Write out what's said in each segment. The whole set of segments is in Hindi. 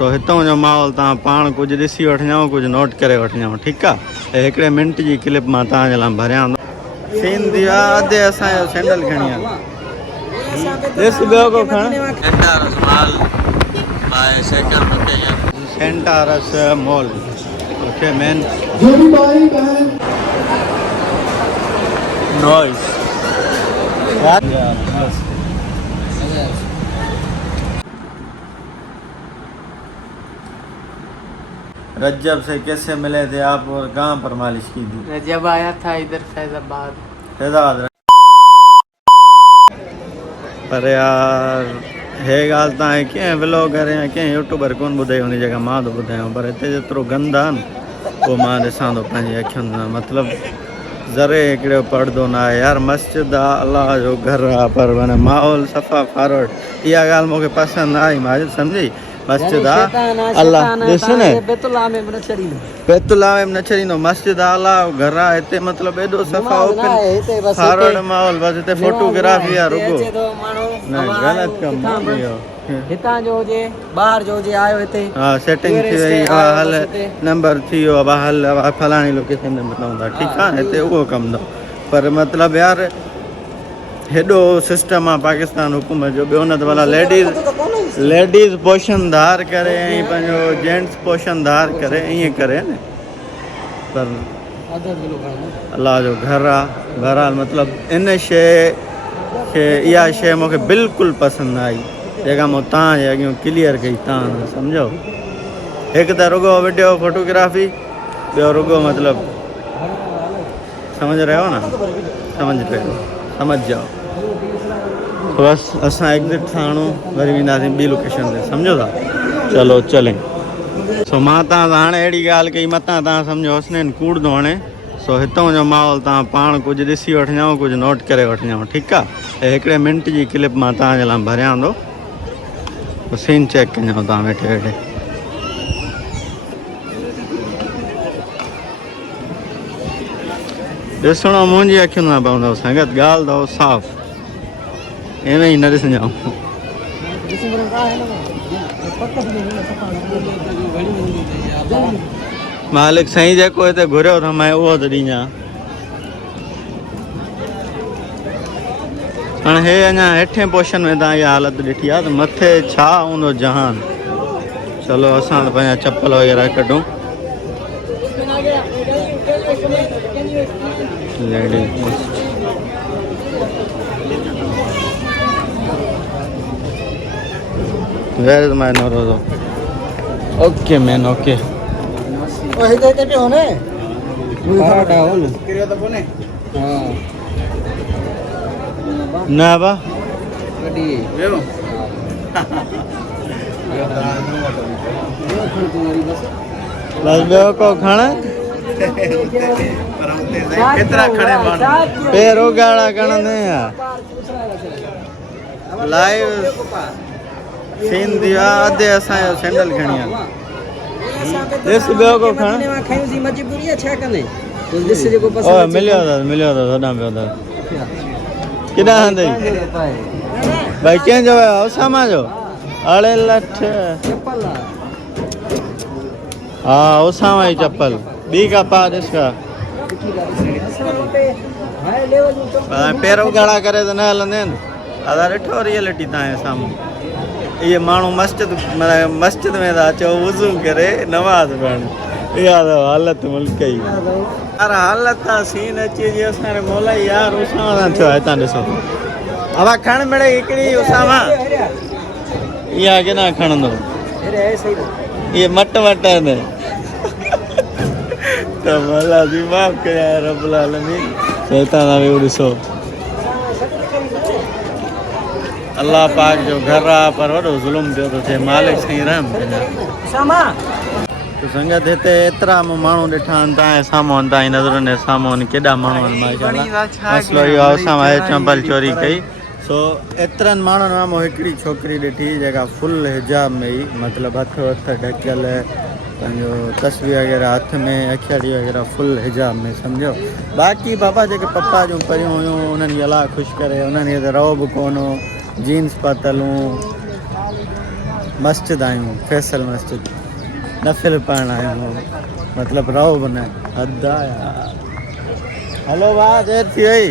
तो हितों जो माहौल तव्हां पाण कुछ ॾिसी वठिजो, कुछ नोट करे वठिजो, ठीक आहे। ऐं हिकिड़े मिंट जी क्लिप मां तव्हांजे लाइ भरियां थो। सीन थी वियो आहे, अधे असांजो सैंडल खणी आहे। ॾिस ॿियो को खण। Centaurus mall okay man. नॉइस रज्जब से कैसे मिले थे आप और कहाँ पर मालिश की थी? रज्जब आया था इधर फैजाबाद। पर यार हे ॻाल्हि तव्हां कंहिं व्लॉगर या कंहिं यूट्यूबर कोन ॿुधाई हुन जॻह मां थो ॿुधायां, पर हिते जेतिरो गंद आहे न उहो मां ॾिसां थो पंहिंजी अखियुनि सां। मतिलबु ज़रे हिकिड़ो पर्दो न आहे यार। मस्जिद आहे, अलाह जो घर आहे, पर माना माहौल सफ़ा फॉरवर्ड। इहा ॻाल्हि मूंखे पसंदि आई, मां सम्झी। मस्जिद आहे, अलाह ॾिस न बैतुल्लाह में न छॾींदो। मस्जिद आहे, अलाह जो घर आहे। हिते मतिलबु एॾो सफ़ा ओपन फॉरवर्ड माहौल, बसि हिते फोटोग्राफी आहे रुगो। न ग़लति कमु इहो। हितां जो हुजे ॿाहिरि जो हुजे आयो हिते, हा सेटिंग थी वई, हा हल नंबर थी वियो, अब हल फलाणी लोकेशन ते मिलूं था, ठीकु आहे। हिते उहो कमु अथव, पर मतिलबु यार हेॾो सिस्टम आहे पाकिस्तान हुकूमत जो। ॿियो न त भला लेडीज़ पोशनदार करे ऐं पंहिंजो जेंट्स पोशनदार करे ईअं करे न, पर अलाह जो घर आहे। बहरहाल मतिलबु इन शइ खे, इहा शइ मूंखे बिल्कुलु पसंदि न आई, जेका मूं तव्हांजे अॻियां क्लियर कई। तव्हां सम्झो, हिकु त रुगो वीडियो फोटोग्राफी, ॿियो रुगो मतिलबु सम्झ रहियो न, समझ जाओ। बसि असां एग्ज़िट सां हणूं, वरी वेंदासीं ॿी लोकेशन ते, सम्झो था। चलो चलें। सो मां तव्हां सां हाणे अहिड़ी ॻाल्हि कई, मथां तव्हां सम्झो हसनैन कूड़ थो हणे। सो हितों जो माहौल तव्हां पाण कुझु ॾिसी वठिजो, कुझु नोट करे वठिजो, ठीकु आहे। ऐं हिकिड़े मिंट जी क्लिप मां तव्हांजे लाइ भरियां थो, सीन चेक कजो तव्हां वेठे वेठे। ॾिसणो मुंहिंजी अखियुनि सां पवंदव संगत, ॻाल्हि अथव साफ़, एवं ई न ॾिसंजो। मालिक साईं जेको हिते घुरियो अथव मां उहो त ॾींदा। हाणे हे अञा हेठे पोर्शन में तव्हां इहा हालत ॾिठी आहे, त मथे छा हूंदो जहान। चलो असां त पंहिंजा चप्पल वग़ैरह कढूं। Ladies Where is my Norozo? Okay man, okay. ओ हिते ते होने पराठा होल करियो त कोने। हां ना बा कडी वेयो बस ॿियो को खण केतिरा खणे माण्हू पैर उगाड़ा खणंदे लाइव सीन थी वियो आहे, अधे असांजो सैंडल खणी आहे। ॾिस ॿियो को खण मजबूरी आहे छा कंदे ॾिस जेको पसंदि मिलियो अथव होॾां पियो अथव। केॾां हंधि भाई कंहिंजो आहे? ओसामा जो 2 लख हा ओसामा जी चप्पल ॿी का पा ॾिस का पैर उघाड़ा करे त न हलंदे आहिनि। दादा ॾिठो रियलिटी तव्हांजे साम्हूं, इहे माण्हू मस्जिद में था अचो वुज़ू करे नमाज़ पढ़नि, इहा अथव हालत मुल्क जी। यार हालत आहे सीन अची जी असांजे मौला यार उसामा सां थियो आहे। हितां ॾिसो हवा खण मिड़े हिकिड़ी उसामा, इहा केॾां खणंदो, इहे मट आहिनि त मौला जी माफ़ कया रब्बुल आलमीन। हितां सां बि ॾिसो अल्लाह पाक जो घर आहे, पर वॾो ज़ुल्म पियो थो थिए, मालिक साईं रहम कजां। तो संगत हिते एतिरा माण्हू ॾिठा आहिनि तव्हांजे साम्हूं, तव्हांजी नज़रुनि जे साम्हूं केॾा माण्हू आहिनि माशाअल्लाह। मसलो इहो आहे असां चंपल चोरी कई। सो एतिरनि माण्हुनि मां मूं हिकिड़ी छोकिरी ॾिठी जेका फुल हिजाब में ई, मतिलबु हथ ढकियल, पंहिंजो तस्वीर वग़ैरह हथ में, अखियारी वग़ैरह फुल हिजाब में, सम्झो। बाक़ी बाबा जेके पप्पा जूं परियूं हुयूं उन्हनि खे अलाह ख़ुशि करे, उन्हनि खे त रओ बि कोन हो, जीन्स पातलूं मस्जिद आयो हूँ, फैसल मस्जिद नफिल पढ़ण आयो हूँ, मतलब रहो बने अदा यार। हलो भाउ देर थी वई,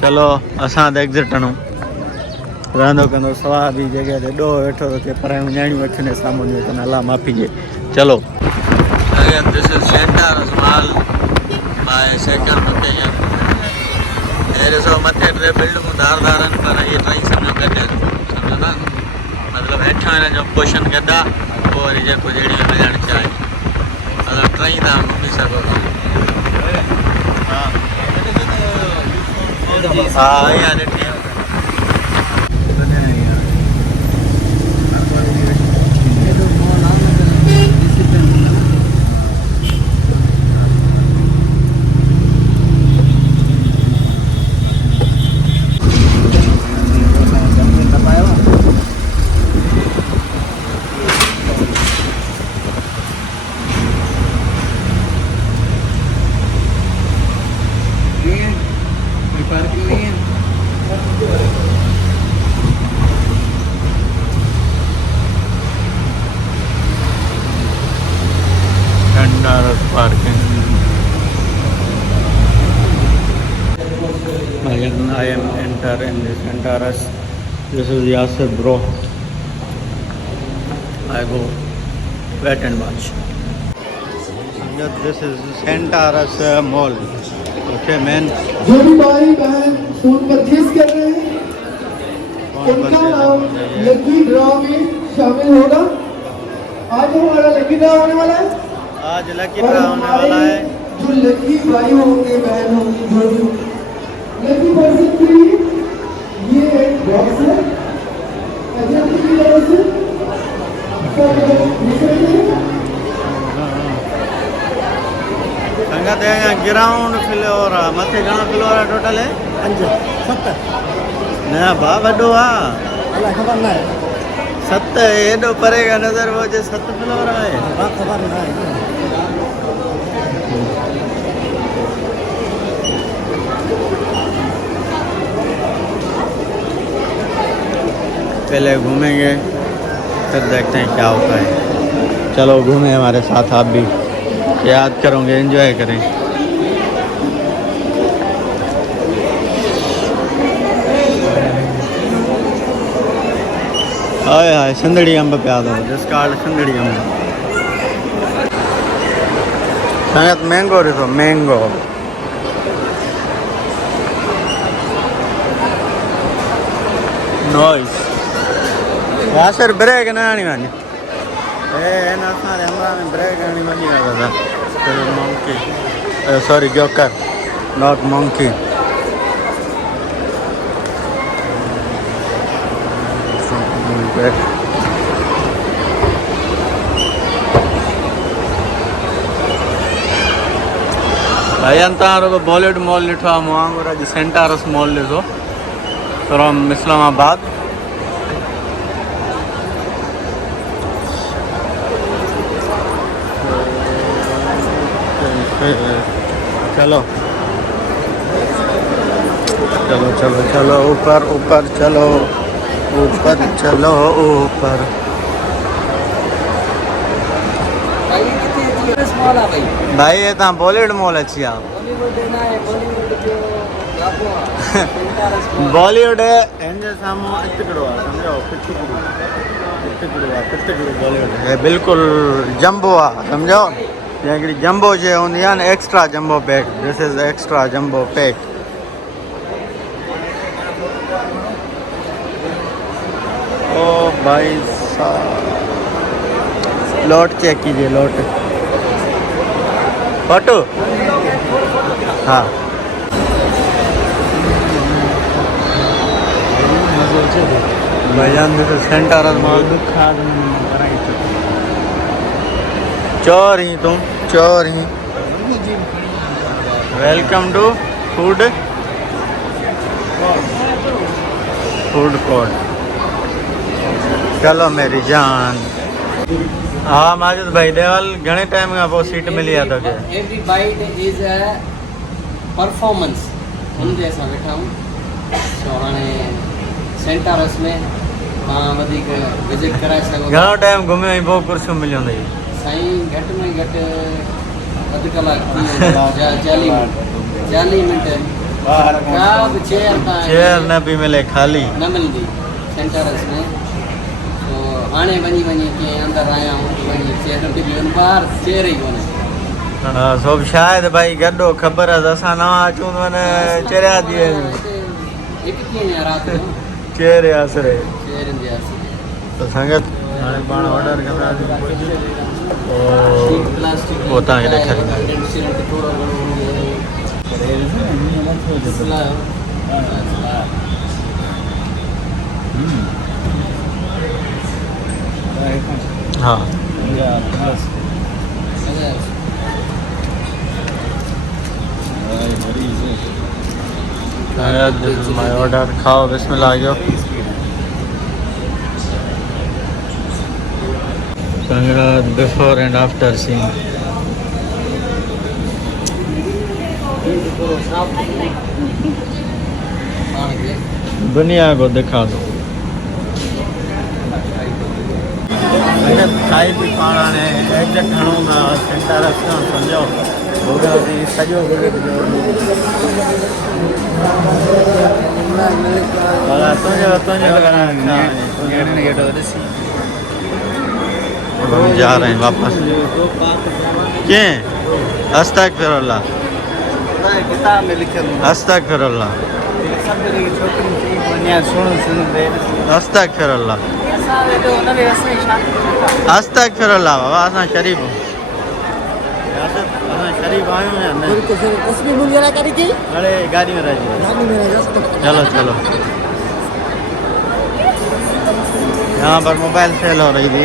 चलो असां त एग्ज़िट हणूं। रहंदो कंदो सवा ॿी जॻह ते ॾोह वेठो थो थिए, पर न्याणियूं अखियुनि जे साम्हूं निकिरनि, अलाह माफ़ी ॾिए। चलो again this is centre mall by second location. हे ॾिसो मथे टे बिल्डिंगूं धार आहिनि, पर इहे टई सम्झो गॾु आहिनि, सम्झो था, मतिलबु हेठां हिन जो पोर्शन गॾु आहे, पोइ वरी जेको जहिड़ी हलण चाहे, मतिलबु टई तव्हां घुमी सघो था। हा इहा ॾिठी आहे। Parking. Again, I am enter in this Antares. This is Yasir bro. I go wait and watch. This is Antares mall. Okay, man. जो भी भाई बहन फोन परचेज कर रहे हैं उनका नाम लकी ड्रॉ में शामिल होगा। आज हमारा लकी ड्रॉ होने वाला है। आज लकी ड्रॉ होने वाला है। जो लकी भाई होंगे बहन होंगी जो भी लकी पर्सन के लिए ये एक बॉक्स है एजेंसी की तरफ से। संगत है ग्राउंड फ्लोर मथे घणो फ्लोर आहे टोटल है 5 7 न भा वॾो आहे अलाए ख़बर न आहे। 7 हेॾो परे खां नज़र अचे 7 फ्लोर आहे। ख़बर न आहे। पहले घूमेंगे फिर देखते हैं क्या होता है। चलो घूमें हमारे साथ, आप भी याद करोगे, एंजॉय करें। हाय हाय संदड़ी अंब पिया अथव, दिस कॉल्ड संदड़ी अंब। संगत मैंगो ॾिसो, मैंगो नॉइस। यासर ब्रेक न आणी वञ, हिन असांजे हमरा में ब्रेक आणी वञी विया था। Monkey sorry joker not monkey. भाई तव्हां रुगो बॉलीवुड मॉल ॾिठो आहे, मूं वांगुरु अॼु सेंटारस मॉल ॾिसो फ्रॉम इस्लामाबाद। चलो चलो चलो चलो ऊपर ऊपर चलो, ऊपर चलो ऊपर। भाई ये तव्हां बॉलीवुड मॉल अची विया। बॉलीवुड हिन जे साम्हूं इतकड़ो आहे, सम्झो पितकड़ो बॉलीवुड हे बिल्कुलु जंबो आहे, सम्झो हिकिड़ी जंबो जे हूंदी आहे न, extra jumbo pack. This is extra jumbo pack. ओ भाई साहब, लोट चेक कीजिए, लोट फोटो। हाँ भाईजान दिस इज सेंटर मॉल। चोर ही तुम, चोर ही। Welcome to food court. चलो मेरी जान। हाँ माजिद भाई देवल घणे टाइम खां पोइ सीट मिली आहे तोखे? Every bite is a performance. हम जैसा वेठा हूँ तो हाणे सेंटारस में हाँ वधीक विजिट कराए सघो था। घणो टाइम घुमियो ऐं पोइ कुर्सियूं मिलियूं अथई? साईं घटि में घटि अधु कलाक थी वेंदो, 40 मिंट। का बि चेयर चेयर न पई मिले, ख़ाली न मिलंदी सेंटर्स में। तो हाणे वञी कीअं अंदरि आया आहियूं वञी चेयर ते बि वञी ॿाहिरि चेयर ई कोन्हे। हा सो शायदि भाई गॾो ख़बर आहे असां न अचूं त माना चरिया थी वञूं हिकु थी वञे राति जो चेयर जे आसरे। चेयरनि जे आसरे। त संगत हाणे पाण ऑर्डर कंदासीं प्लास्टिक पोइ तव्हांखे ॾेखारींदासीं। थोरो घणो हा दिस इज माय ऑर्डर। खाओ बिस्मिल्लाह जो। संगत बिफोर एंड आफ्टर सीन दुनिया को दिखा दो। खाई पी पाण हाणे एग्जिट हणूं था सेंटर असां सम्झो होॾां थी सॼो विजिट जा रहे हैं वापस। कीअं? अस्तगफिरुल्लाह किताब में लिखियल हूंदो अस्तगफिरुल्लाह सभु छोकिरियूं चई वञा अस्तगफिरुल्लाह अस्तगफिरुल्लाह बाबा असां शरीफ़ असां शरीफ़ आहियूं या न? तस्वीर मुंहिंजी करी की अरे गाड़ी में रहिजी चलो चलो। यहाँ पर मोबाइल सेल हो रही थी।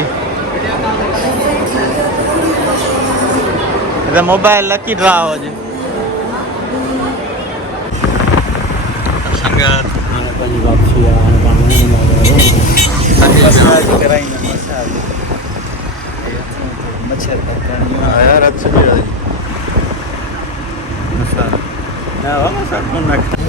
इधर मोबाइल लकी ड्रा हो जी। संगत पंहिंजी वापसी आहे हाणे पाण मच्छर यार अच्छी भी है ना vamos a conectar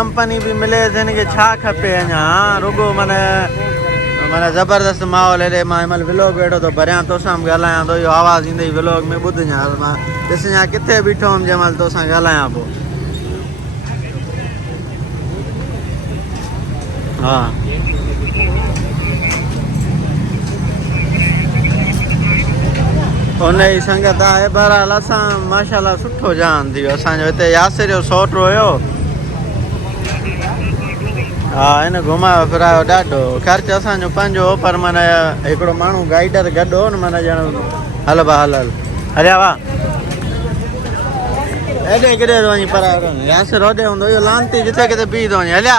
कंपनी भी मिले जिनके छा खपे अञा रुगो माना माना ज़बरदस्त माहौल हेॾे मां हिनमहिल व्लॉग वेठो थो भरियां तोसां बि ॻाल्हायां थो इहो आवाज़ ईंदई व्लॉग में ॿुधजां मां ॾिसजां किथे बीठो हुअमि जंहिंमहिल तोसां ॻाल्हायां पोइ। हा उन जी संगत आहे। बहरहाल असां माशाल्लाह सुठो जान थी वियो असांजो हिते यासिर जो सौट हुयो। हा हिन घुमायो फिरायो ॾाढो ख़र्चु असांजो पंहिंजो पर माना हिकिड़ो माण्हू गाइडर गॾु हो न माना ॼण हल भा हल हलिया वाह हेॾे किथे थो वञी पर यासिर होॾे हूंदो इहो लांती जिथे किथे बीह थो वञे हलिया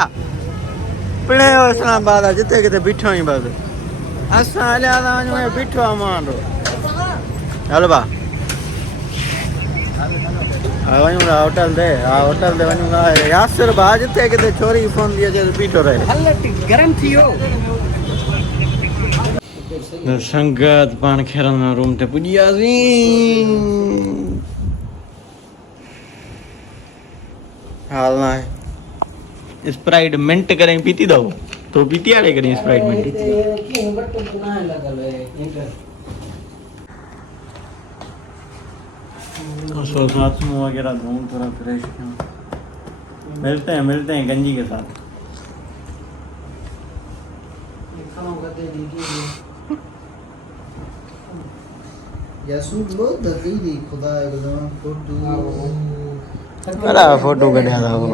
पिणे जो इस्लामाबाद आहे जिथे किथे बीठो ई बसि असां हलिया था वञूं बीठो आहे माण्हू हल भा वञूं था होटल ते। हा होटल ते वञूं था यासिर भाउ जिथे किथे छोरी फोन थी अचे बीठो रहे। गरम थी वियो संगत पाण खेरन रूम ते पुॼियासीं। हाल ना है स्प्राइट मिंट करें पीती दो तो पीती आड़े करें स्प्राइट मिंट सो साथ में वगैरह घूम थोड़ा फ्रेश मिलते हैं गंजी के साथ। यासूर लो दगी दी खुदा एकदम फोटो बड़ा फोटो कढ़िया था वो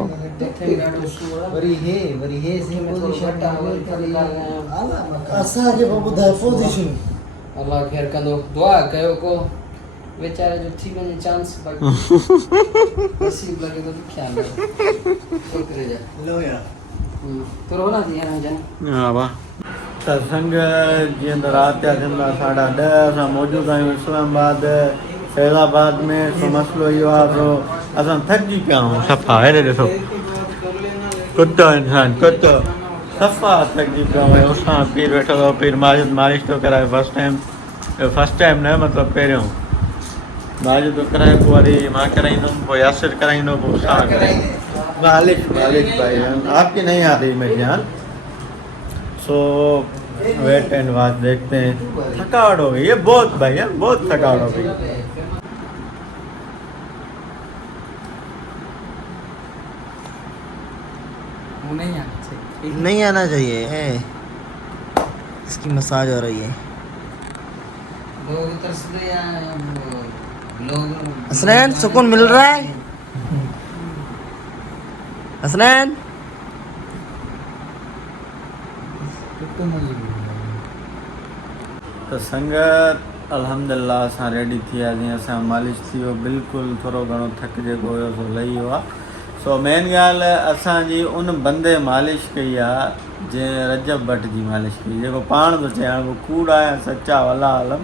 वरी हे से पोजीशन असा के बाबू दा पोजीशन अल्लाह खैर कंदो दुआ कयो को बेचारे जो थी वञे चांस बाक़ी नसीब लगे तो ख्याल तो करे जा लो यार तो रोना थी हां जान हां वाह सत्संग जीअं त राति जा थींदा 10:30 असां मौजूदु आहियूं इस्लामाबाद फैज़ाबाद में। सो मसइलो इहो आहे सो असां थकिजी पिया आहियूं सफ़ा हेॾे ॾिसो कुतो इंसान कुतो सफ़ा थकिजी पिया आहियूं। उसां पीर वेठो अथव पीर माजिद मालिश थो कराए फर्स्ट टाइम न मतिलबु पहिरियों मालिश थो कराए पोइ वरी मां कराईंदुमि पोइ यासिर कराईंदो पोइ उसां मालिश भाई आपकी नहीं आ रही मेरी जान। सो वेट एंड वॉच देखते हैं। थकावट हो गई ये बहुत भाई है बहुत थकावट हो गई। नहीं आना चाहिए इसकी मसाज हो रही है। लोग तरस रहे हैं लोग हसनैन सुकून मिल रहा है हसनैन तो संगत अल्हम्दुलिल्लाह असां रेडी थी वियासीं। असां मालिश थी वियो बिल्कुलु थोरो घणो थक जेको हुयो सो लही वियो आहे। सो मेन ॻाल्हि असांजी उन बंदे मालिश कई आहे जंहिं रजब भट्ट जी मालिश कई जेको पाण थो चए हाणे कूड़ आहे सचा अला आलम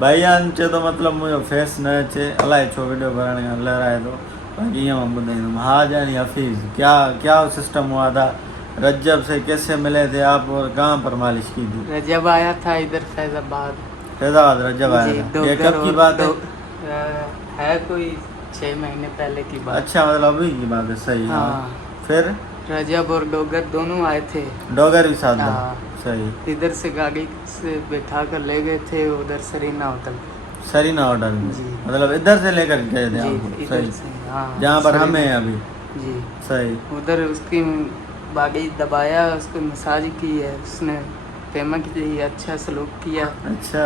भाईयान चए थो मतिलबु मुंहिंजो फेस न अचे अलाए छो वीडियो करण खां लहराए थो बाक़ी ईअं मां ॿुधाईंदुमि। हा जानी हफ़ीज़ क्या सिस्टम हुआ था रजब से कैसे मिले थे आप और कहाँ पर मालिश की थी? रजब आया था इधर फैजाबाद रजब आया था ये कब की बात है कोई 6 महीने पहले की बात। अच्छा मतलब अभी की बात है सही। हाँ फिर रजब और डोगर दोनों आए थे डोगर भी साथ था हाँ। सही इधर से गाड़ी से बैठा कर ले गए थे उधर सरीना होटल सरीना होटल में जी। मतलब इधर से लेकर गए थे जी आपको इधर सही से हाँ जहाँ पर सरीना। हमें हैं अभी जी सही उधर उसकी बागी दबाया उसको मसाज की है उसने पेमेंट दी अच्छा सलूक किया। अच्छा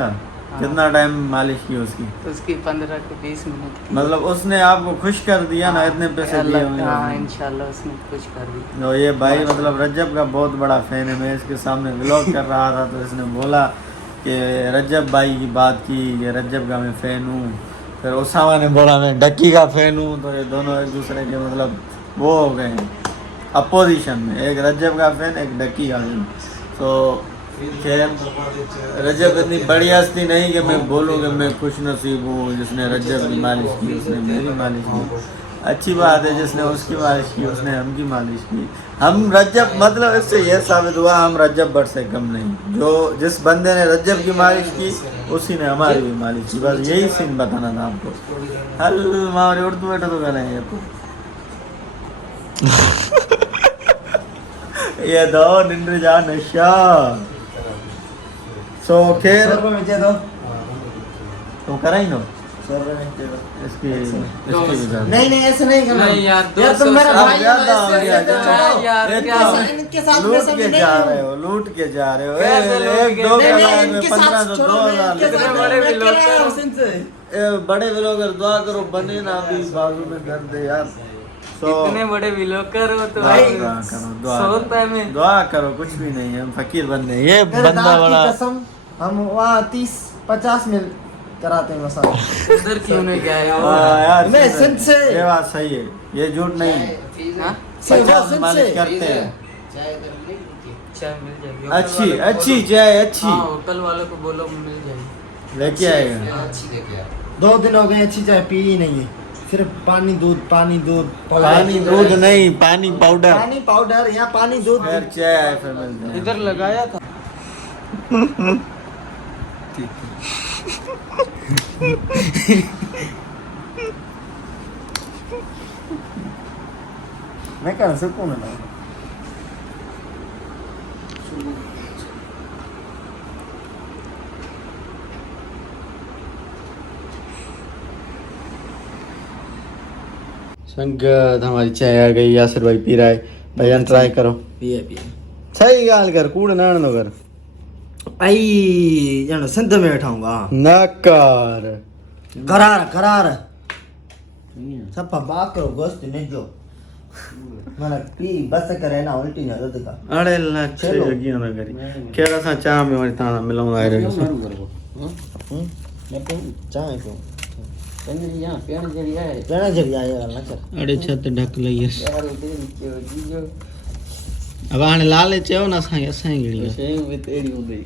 हाँ। कितना टाइम मालिश की उसकी उसकी 15 से 20 मिनट की मतलब उसने आपको खुश कर दिया ना इतने पैसे दिए होंगे हाँ उसने। इंशाल्लाह उसने कुछ कर दिया। तो ये भाई मतलब रजब का बहुत बड़ा फ़ैन है। मैं इसके सामने व्लॉग कर रहा था तो इसने बोला कि रजब भाई की बात की कि रजब का मैं फ़ैन हूँ। फिर उसामा ने बोला मैं डक्की का फ़ैन हूँ। तो ये दोनों एक दूसरे के मतलब वो हो गए हैं अपोजिशन में एक रजब का फ़ैन एक डक्की का फ़ैन। तो खैर रजब इतनी बड़ी हस्ती नहीं कि मैं बोलूँ कि मैं खुश नसीब हूँ जिसने रजब की मालिश की उसने मेरी मालिश की। अच्छी बात है जिसने उसकी मालिश की उसने हमकी मालिश की। हम रजब मतलब इससे यह साबित हुआ हम रजब भट्ट से कम नहीं। जो जिस बंदे ने रजब की मालिश की उसी ने हमारी भी मालिश की। बस यही सीन बताना था आपको। हल हमारे उर्दू बैठा तो कहना है आपको ये दो निंद्र जा नशा। सो खैर तो कराई नो इसकी नहीं ऐसे नहीं करना नहीं यार तुम मेरा भाई ज्यादा हो गया यार क्या इनके साथ लूट पैसा के नहीं जा है। रहे हो लूट के जा रहे हो कैसे लूट एक के? दो नहीं, कलाक में इनके साथ 1500 छोड़ो, मैं 2000 इनके साथ बड़े मैं भी लोग अकेला करो। हूँ इनसे। बड़े व्लॉगर दुआ करो बने ना भी बाजू में कर दे यार। सो इतने बड़े व्लॉगर हो तो दुआ करो 100 रुपए में दुआ करो कुछ भी नहीं है हम फकीर बंदे हैं। ये तेरे बंदा दांत की बड़ा कसम हम वहाँ 30-50 में कराते हैं मसाज। उधर क्यों नहीं गए हो यार मैं सिंध से ये बात सही है ये झूठ नहीं है। हाँ? 50 मालिश करते हैं चाय मिल जाएगी अच्छी चाय अच्छी हाँ होटल वालों को बोलो मिल जाएगी। लेके आएगा 2 दिन हो गए अच्छी चाय पी ही नहीं है सिर्फ पानी दूध पानी दूध नहीं पानी पाउडर पानी पाउडर या पानी दूध फिर चाय फिर मिलते हैं। इधर लगाया था मैं कर सकूँ ना संगत हमारी चाय आ गई। यासिर भाई पी रहा है। भैया ट्राई करो। पिए पिए सही गाल कर, कूड़ ना न कर। आई जानो सिंध में बैठाऊंगा न कर। करार करार सब बात करो गोश्त नहीं जो मैंने पी बस करे ना उल्टी ना दूध का अरे लच्छे चलो। अगियां ना करी। केड़ा सा चाह में वरी तां मिलाऊं आए रहे। मैं तो चाय क्यों पेना जरिया ये ना कर अरे छत ढक लई है। यार उते के जीजो अब हाणे लाले चयो न असांखे असां गिणी शयूं में तेड़ी हूंदी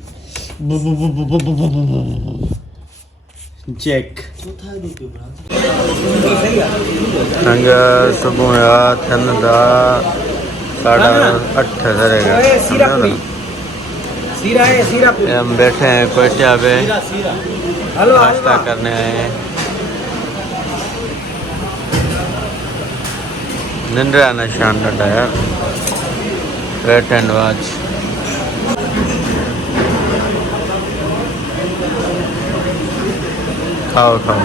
चेक चौथा दी क्यों बना संग सुबह या थियन था 8:30 करेगा। सीरा है सीरा हम बैठे हैं कोयटा पे नाश्ता करने आए हैं। निंद्रा निशान डटा यार। Wait and watch. खाओ खाओ।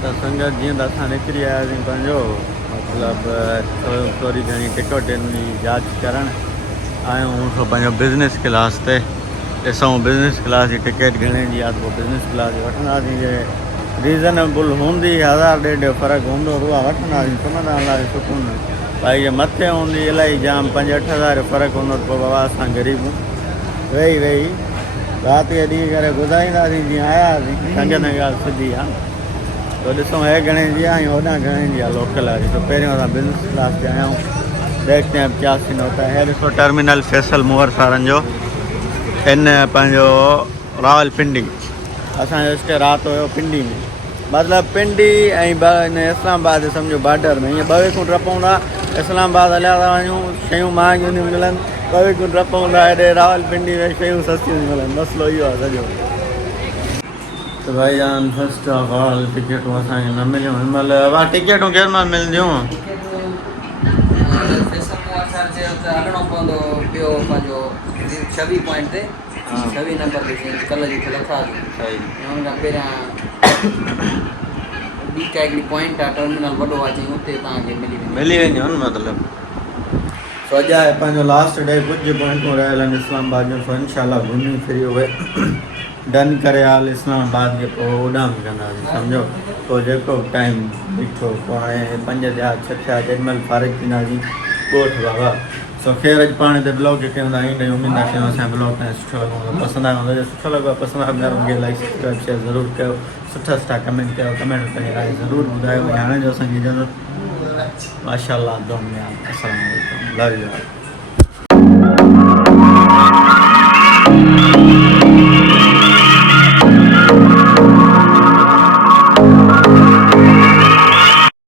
तो संगत जी असां निकिरी आयासीं पंहिंजो मतिलबु थोरी घणी टिकटुनि जी जांच करणु आहियूं पंहिंजो बिज़नेस क्लास ते। ॾिसूं बिज़नेस क्लास जी टिकट घणे जी आहे त पोइ बिज़नेस क्लास जी वठंदासीं। जे रीज़नेबल हूंदी 1000-1.5 फ़र्क़ु हूंदो त उहा वठंदासीं। सुम्हंदा हलासीं सुकून। भाई जे मथे हूंदी इलाही जाम 5-8 हज़ार फ़र्क़ु हूंदो त पोइ बाबा असां ग़रीबूं वेही राति जो ॾींहुं करे ॿुधाईंदासीं जीअं आयासीं। संगत ॻाल्हि सिधी आहे। तो ॾिसूं हे घणे जी आहे ऐं होॾां घणे जी आहे लोकल वारी। तो पहिरियों असां बिज़नेस क्लास ते आया आहियूं। देखते हैं क्या सीन होता है। ॾिसो टर्मिनल फैसल मूवर सारनि जो इन पंहिंजो रावलपिंडी। असांजो स्टे राति हुयो पिंडी में। मतिलबु पिंडी ऐं इस्लामाबाद सम्झो बॉर्डर में ईअं 2 वीकूं टपूं था। इस्लामाबाद हलिया था वञूं शयूं महांगियूं थियूं मिलनि। 2 वीकूं टपूं था हेॾे रावलपिंडी में शयूं सस्तियूं थियूं मिलनि। मसइलो इहो आहे सॼो। तो भाई जान फर्स्ट ऑफ ऑल टिकटूं असांखे न मिलियूं हिन महिल। वाह टिकटूं केॾी महिल मिलंदियूं? हलणो पवंदो ॿियो पंहिंजो 26 पॉइंट ते 26 नंबर ते कल्ह जी लथासीं। सही। हुन खां पहिरियां ॿी का हिकिड़ी पॉइंट आहे टर्मिनल वॾो आहे चई उते तव्हांखे मिली वेंदियूं आहिनि मतिलबु। सो अॼु आहे पंहिंजो लास्ट डे। कुझु पॉइंटूं रहियल आहिनि इस्लामाबाद जूं। सो इनशाला घुमी फिरी उहे डन करे हाल इस्लामाबाद खे पोइ उॾाम कंदासीं सम्झो। पोइ जेको बि टाइम ॾिठो पोइ हाणे 5 थिया 6 थिया जेॾीमहिल फारिग थींदासीं ॻोठ बाबा। सो ख़ैर अॼु पाण हिते ब्लॉग खे कयूं था ईंदे उमेद आहे कयूं असांजो ब्लॉग तव्हांखे सुठो लॻो हूंदो। पसंदि आयो हूंदो। सुठो लॻो आहे पसंदि आयो मूंखे लाइक सब्सक्राइब शेयर ज़रूरु कयो। सुठा कमेंट कयो। कमेंट में पंहिंजी राय ज़रूरु ॿुधायो। हाणे जो असांजी इजाज़त माशाअल्लाह दुआ में। अस्सलाम वालेकुम। Love you.